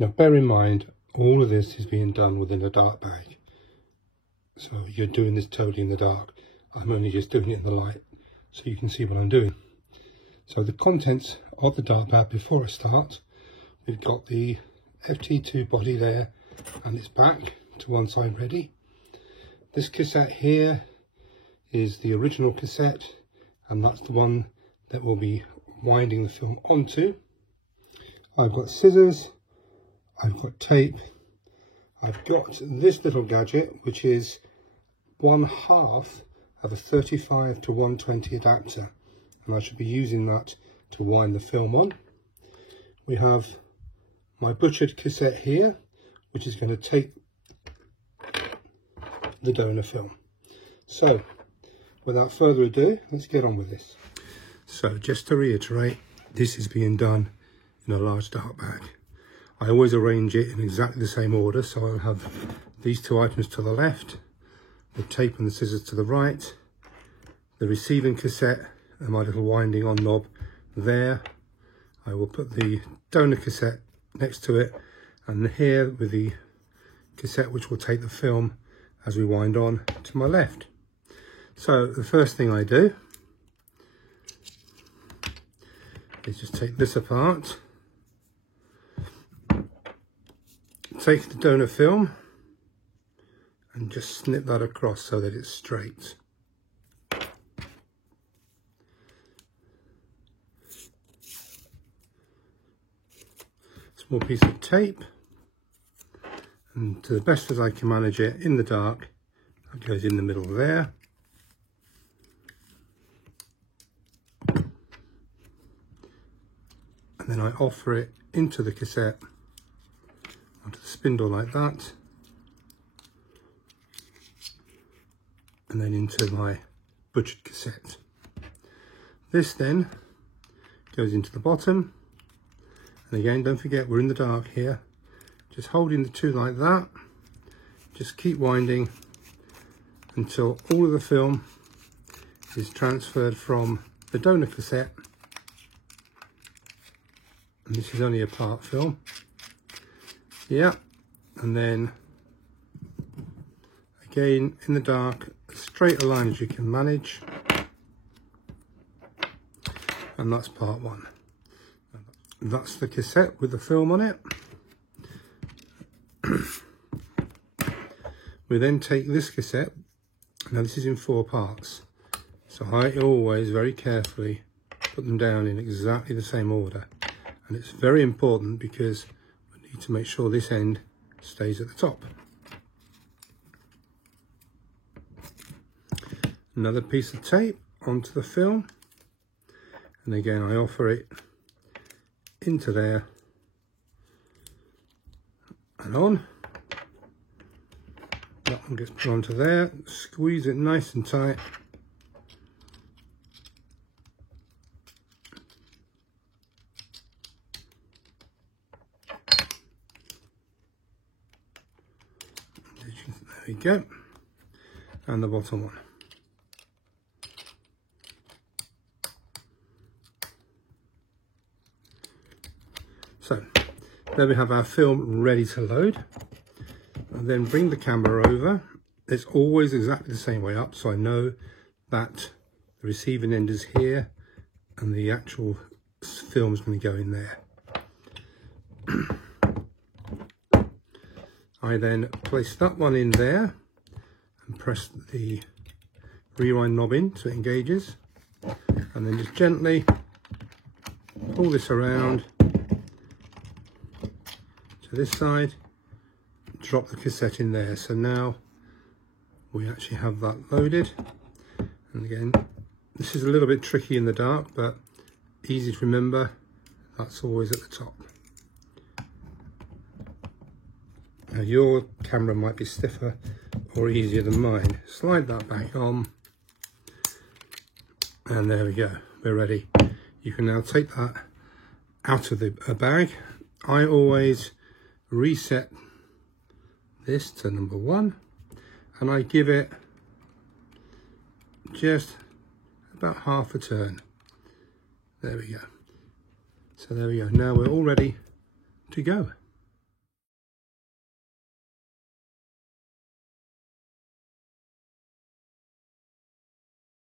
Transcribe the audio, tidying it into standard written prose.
Now bear in mind, all of this is being done within a dark bag. So you're doing this totally in the dark. I'm only just doing it in the light so you can see what I'm doing. So the contents of the dark bag before I start, we've got the FT2 body there and its back to one side ready. This cassette here is the original cassette, and that's the one that we'll be winding the film onto. I've got scissors, I've got tape, I've got this little gadget which is 1/2 of a 35 to 120 adapter, and I should be using that to wind the film on. We have my butchered cassette here, which is going to take the donor film. So without further ado, let's get on with this. So just to reiterate, this is being done in a large dark bag. I always arrange it in exactly the same order, so I'll have these two items to the left, the tape and the scissors to the right, the receiving cassette and my little winding on knob there. I will put the donor cassette next to it, and here with the cassette which will take the film as we wind on to my left. So the first thing I do is just take this apart, take the donor film and just snip that across so that it's straight. Small piece of tape, and to the best as I can manage it in the dark, that goes in the middle there. And then I offer it into the cassette, onto the spindle like that, and then into my butchered cassette. This then goes into the bottom, and again, don't forget we're in the dark here. Just holding the two like that, just keep winding until all of the film is transferred from the donor cassette, and this is only a part film, yeah, and then again in the dark, as straight a line as you can manage, and that's part one. That's the cassette with the film on it. We then take this cassette, now this is in 4 parts, so I always very carefully put them down in exactly the same order, and it's very important because we need to make sure this end stays at the top. Another piece of tape onto the film, and again I offer it into there and on. That one gets put onto there, squeeze it nice and tight, there we go, and the bottom one. So there we have our film ready to load. And then bring the camera over. It's always exactly the same way up, so I know that the receiving end is here and the actual film is going to go in there. I then place that one in there and press the rewind knob in so it engages, and then just gently pull this around to this side, drop the cassette in there. So now we actually have that loaded, and again this is a little bit tricky in the dark but easy to remember, that's always at the top. Now your camera might be stiffer or easier than mine. Slide that back on, and there we go, we're ready. You can now take that out of the bag. I always reset this to number 1, and I give it just about half a turn. There we go. So there we go. Now we're all ready to go.